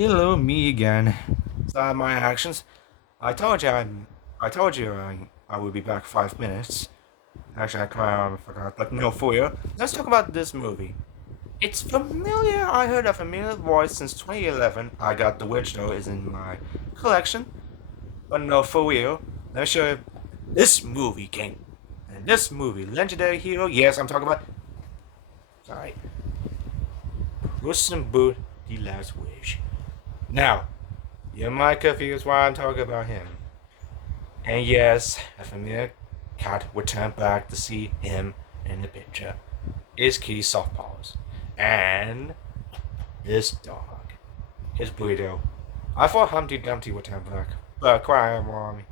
Hello, me again. So my actions. I told you I would be back 5 minutes. Actually, I kind of forgot, but no, for you. Let's talk about this movie. It's familiar. I heard a familiar voice since 2011. I got the original is in my collection, but no, for real. Let me show you. This movie came, and this movie, legendary hero. Yes, I'm talking about. Sorry, Puss in Boot, The Last Wish. Now, you might confuse why I'm talking about him. And yes, a familiar cat would turn back to see him in the picture. Is Kitty Soft Paws. And this dog. His burrito. I thought Humpty Dumpty would turn back, but cry wrong.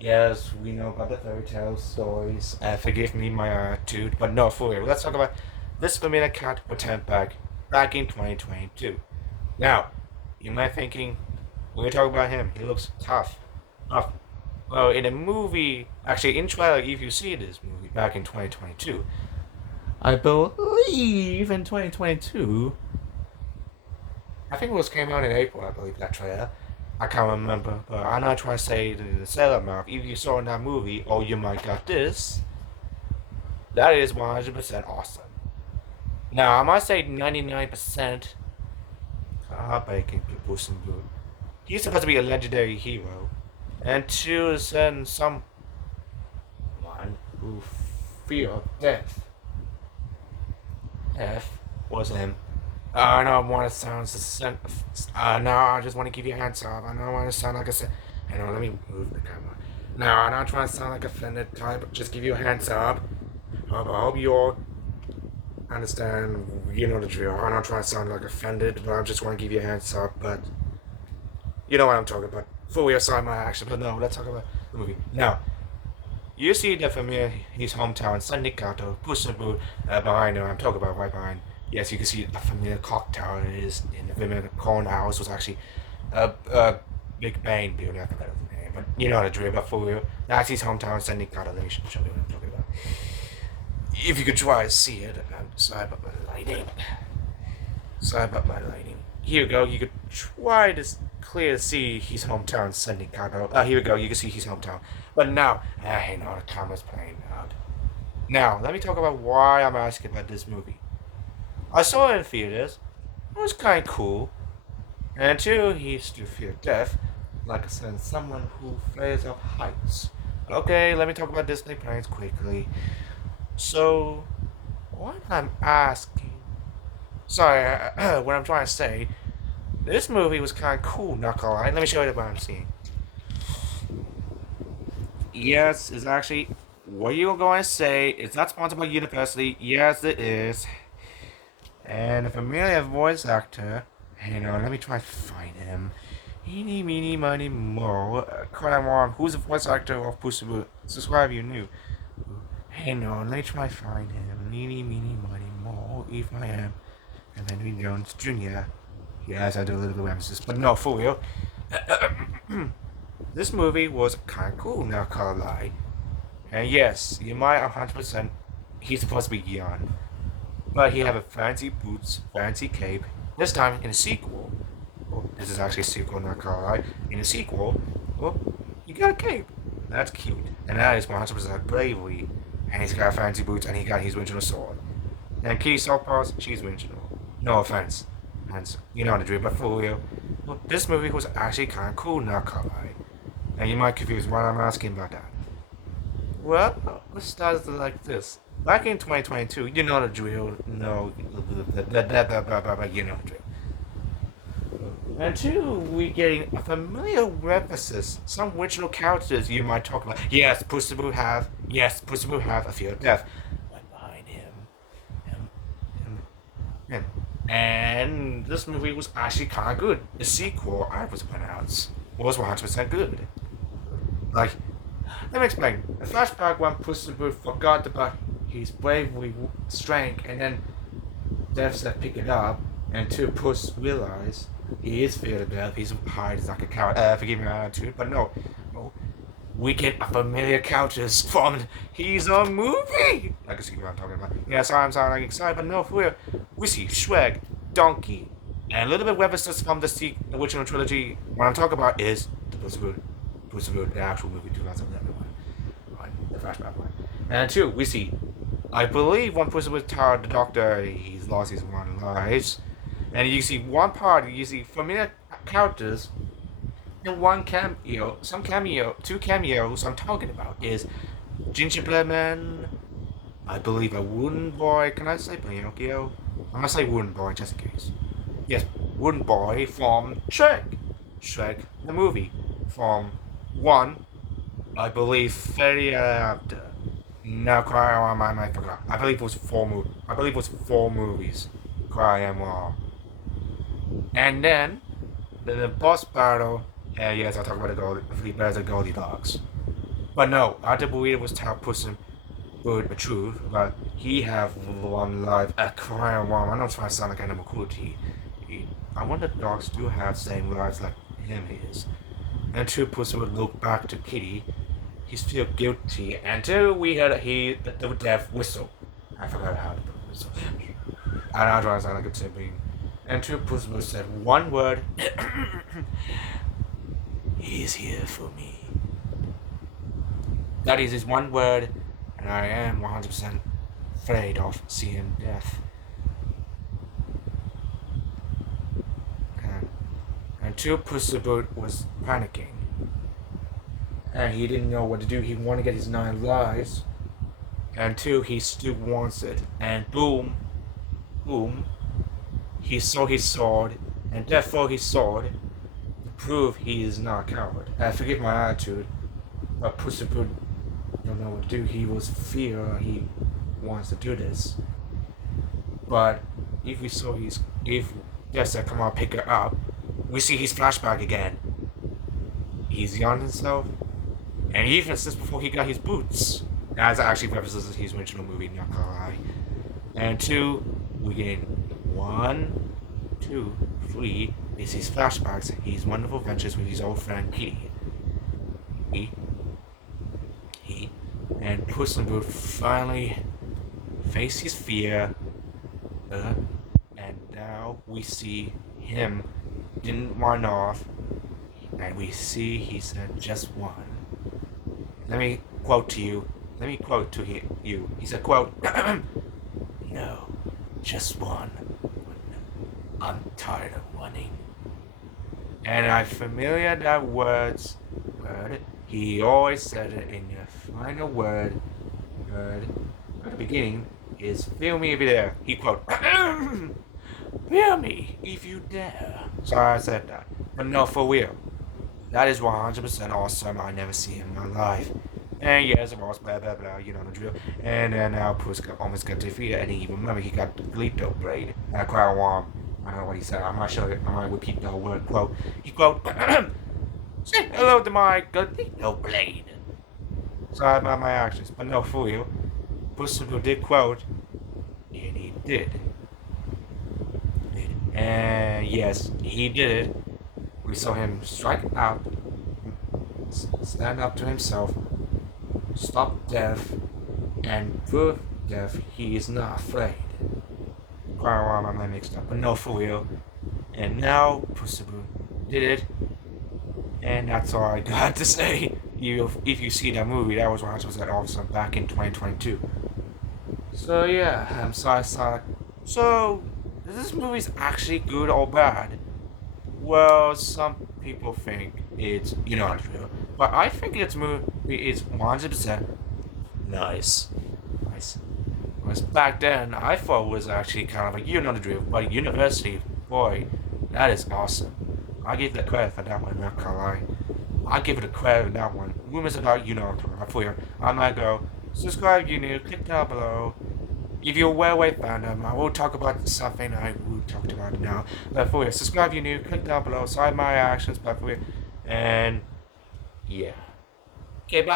Yes, we know about the fairy tale stories. Forgive me my attitude, but no, for real. Let's talk about this familiar cat would turn back in 2022. Now, you might thinking, when we talk about him, he looks tough. Tough. Well, in a movie, actually in trailer, if you see this movie back in 2022, I believe in 2022, I think it was came out in April, I believe, that trailer. I can't remember, but I'm not trying to say the sailor mouth. If you saw in that movie, oh, you might got this. That is 100% awesome. Now, I might say 99% heartbreaking to Puss in Boot. He's supposed to be a legendary hero, and to send someone who fear death. Death was him. I don't want to sound. No, I just want to give you a hands up. I don't want to sound like a. I know. Let me move the camera. No, I'm not trying to sound like offended type. Just give you a hands up. I hope you all understand. You know the drill. I'm not trying to sound like offended, but I just want to give you a hands up. But you know what I'm talking about. Fully aside my action, but no, let's talk about the movie. Now, you see the familiar, his hometown, San Nicato, Puss in Boot, behind him. I'm talking about right behind. Yes, you can see a familiar clock tower is in the familiar cornhouse was actually a Big Bang building. I forgot the name, but you know the drill. But for real, that's his hometown, San Nicato. Let me show you what I'm talking about. If you could try to see it, I'm sorry about my lighting. Sorry about my lighting. Here we go. You could try to clear to see his hometown, San Nicato. Here we go. You can see his hometown. But now, I know the camera's playing out. Now, let me talk about why I'm asking about this movie. I saw it in theaters. It was kind of cool. And two, he's to fear death. Like I said, someone who flies up heights. Okay, let me talk about Disney planes quickly. So, what I'm asking. Sorry, what I'm trying to say. This movie was kind of cool, not gonna lie. Let me show you what I'm seeing. Yes, it's actually what you're going to say. It's not sponsored by University. Yes, it is. And a familiar voice actor. Hang on, let me try to find him. Eeny, meeny, miny, mo. Wrong. Who's the voice actor of Puss in Boot? Subscribe, you new. Hang on, let me try to find him. Eeny, meeny, miny, mo. If I am. And Henry Jones Jr. Yes, I do a little bit of emphasis, but no, for real. This movie was kind of cool, not gonna lie. And yes, you might 100%. He's supposed to be young, but he have a fancy boots, fancy cape. This time in a sequel. Oh, this is actually a sequel, not gonna lie. In a sequel, well, you got a cape. That's cute, and that is 100% bravery. And he's got fancy boots, and he got his original sword. And Kitty Softpaws, she's original. No offense. And you know the drill, but for real, well, this movie was actually kind of cool, not gonna lie. And you might confuse why I'm asking about that. Well, let's start it like this. Back in 2022, you know the drill. No, you know the drill. And two, we getting a familiar references, some original characters you might talk about. Yes, Puss in Boot have a fear of death. Right behind him. And this movie was actually kind of good. The sequel, I was pronounced, was 100% good. Like, let me explain. A flashback when Puss in Boot forgot about his bravery, strength, and then Death said pick it up, and two, Puss realized he is feared of death. He's hide like a coward. Forgive me my attitude, but no. We get familiar characters from his own movie. I can see what I'm talking about. Yeah, sorry, I'm sounding like excited, but no, for real. We see Shrek, Donkey, And a little bit references from the original trilogy. What I'm talking about is the Puss in Boot, the actual movie, 2011 one, right? The flashback one. And two, we see, I believe when Puss in Boot told the Doctor he's lost his one lives, and you see one part, you see familiar characters, and one cameo, two cameos I'm talking about is Gingerbread Man, I believe a Wooden Boy. Can I say Pinocchio? I'm gonna say Wooden Boy just in case. Yes, Wooden Boy from Shrek. Shrek, the movie. From one, I believe, 30 after. No, cry on my mind, forgot. I believe it was four movies. Cry am wrong. And then, the boss battle, yes, I'll talk about the bears of Goldilocks. But no, I do believe it was Tao Puss in Boot the truth, but he have one life at cry on wrong. I know it's trying to sound like animal cruelty. I wonder if dogs do have same lives like him is. And two Puss would look back to Kitty. He's feel guilty until we heard the death whistle. I forgot how to whistle. I don't try to sound like a sibling. And two Puss would said one word. He's here for me. That is his one word, and I am 100% afraid of seeing death. And two Puss in Boot was panicking. And he didn't know what to do. He wanted to get his 9 lives. And two, he still wants it. And boom, he saw his sword, and therefore his sword to prove he is not a coward. I forgive my attitude, but Puss in Boot don't know what to do. He was fear. He wants to do this. But if we saw if Jessica come on pick her up, we see his flashback again. He's young himself, and even since before he got his boots. That's actually references his original movie, not gonna lie. And two, we get 1, 2, 3. It's his flashbacks, his wonderful adventures with his old friend Kitty. And Puss in Boot finally faced his fear, and now we see him didn't run off, and we see he said just one. Let me quote to you. He said, quote, no, just one. I'm tired of wanting. And I'm familiar that word. He always said it in the final word at the beginning is feel me if you dare. He quote, feel me if you dare. So I said that. But no, for real. That is 100% awesome. I never see him in my life. And yes, of course, blah blah blah, you know the drill. And then now Puss almost got defeated, and he even remember he got the Gleeto blade. And I cried warm. I don't know what he said. I'm not sure. I'm gonna repeat the whole word. Quote. He quote. Say hello to my Gleeto blade. Sorry about my actions, but no, for real. Puss in Boot did quote, and he did. And yes, he did it. We saw him strike out, stand up to himself, stop death, and prove death he is not afraid. Quite a while my mixed up, but no, for real. And now Puss in Boot did it, and that's all I got to say. If you see that movie, that was 100% awesome back in 2022. So yeah, I'm sorry. So, is this movie's actually good or bad? Well, some people think it's, untrue. But I think its movie is 100% nice. Because back then, I thought it was actually kind of like, the drill. But University, boy, that is awesome. I give the credit for that one, not gonna lie. I give it a credit for that one. Rumors about, I might go, subscribe, click down below. If you're way fandom, I will talk about something I will talk about now. But for you, subscribe if you're new, click down below, side my actions, but for you, and yeah. Okay, bye.